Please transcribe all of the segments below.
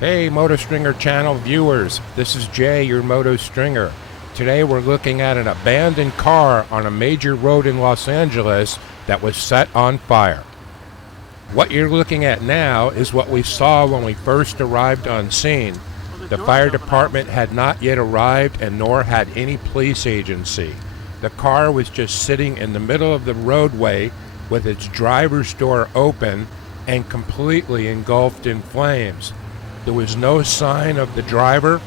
Hey MotoStringer channel viewers, this is Jay, your MotoStringer. Today we're looking at an abandoned car on a major road in Los Angeles that was set on fire. What you're looking at now is what we saw when we first arrived on scene. The fire department had not yet arrived and nor had any police agency. The car was just sitting in the middle of the roadway with its driver's door open and completely engulfed in flames. There was no sign of the driver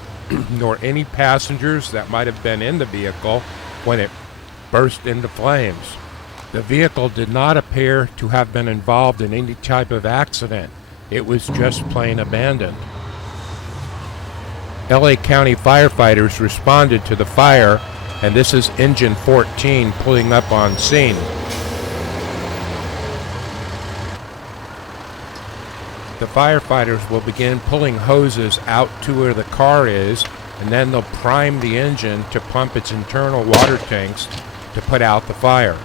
nor any passengers that might have been in the vehicle when it burst into flames. The vehicle did not appear to have been involved in any type of accident. It was just plain abandoned. LA County Firefighters responded to the fire, and this is Engine 14 pulling up on scene. The firefighters will begin pulling hoses out to where the car is, and then they'll prime the engine to pump its internal water tanks to put out the fire.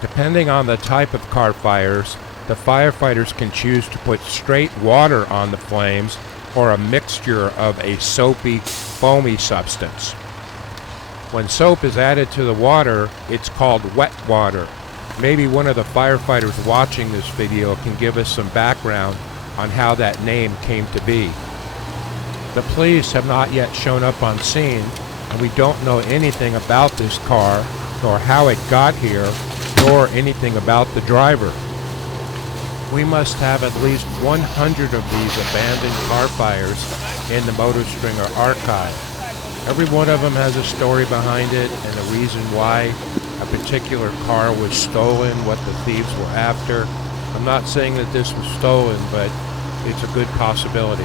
Depending on the type of car fires, the firefighters can choose to put straight water on the flames or a mixture of a soapy, foamy substance. When soap is added to the water, it's called wet water. Maybe one of the firefighters watching this video can give us some background on how that name came to be. The police have not yet shown up on scene, and we don't know anything about this car, nor how it got here, nor anything about the driver. We must have at least 100 of these abandoned car fires in the MotoStringer archive. Every one of them has a story behind it and a reason why a particular car was stolen, what the thieves were after. I'm not saying that this was stolen, but it's a good possibility.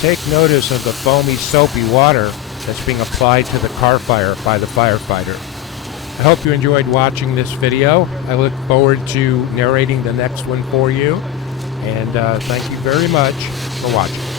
Take notice of the foamy, soapy water that's being applied to the car fire by the firefighter. I hope you enjoyed watching this video. I look forward to narrating the next one for you. And thank you very much for watching.